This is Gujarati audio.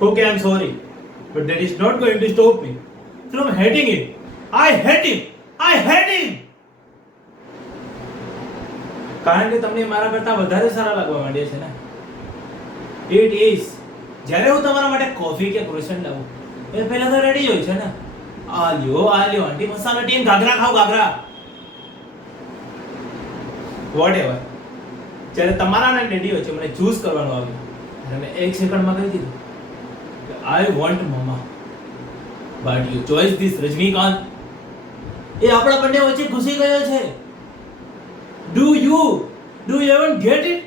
Okay, I'm sorry. But that is not going to stop me from hating him. I hate him. I hate him. કારણ કે તમને મારા કરતા વધારે સારા લાગવા માંડ્યા છે ને. It is. જ્યારે હું તમારા માટે કોફી કે ક્રોસન્ટ લાવું એ પહેલા તો રેડી હોય છે ને. આ લ્યો આંટી મસાલા ટીમ ઘાઘરા ખાવ ઘાઘરા. Whatever. જ્યારે તમારા અને ડેડી વચ્ચે મને ચૂઝ કરવાનું આવ્યું અને મેં 1 સેકન્ડમાં કહી દીધું I want mama. But you chose this Rajnikant. એ આપણા બંને વચ્ચે ઘૂસી ગયો છે. Do you even get it?